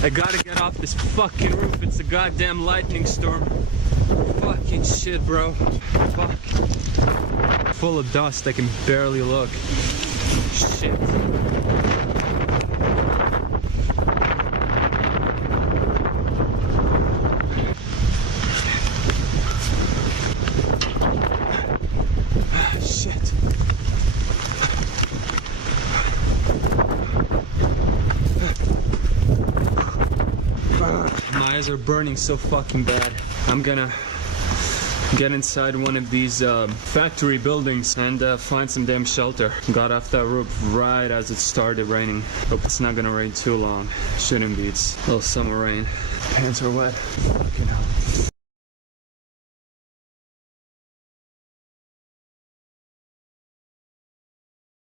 I gotta get off this fucking roof. It's a goddamn lightning storm. Fucking shit, bro. Fuck. Full of dust. I can barely look. Shit. Shit. My eyes are burning so fucking bad. I'm gonna get inside one of these factory buildings and find some damn shelter. Got off that roof right as it started raining. Hope it's not gonna rain too long. Shouldn't be. It's a little summer rain. Hands are wet. Fucking hell.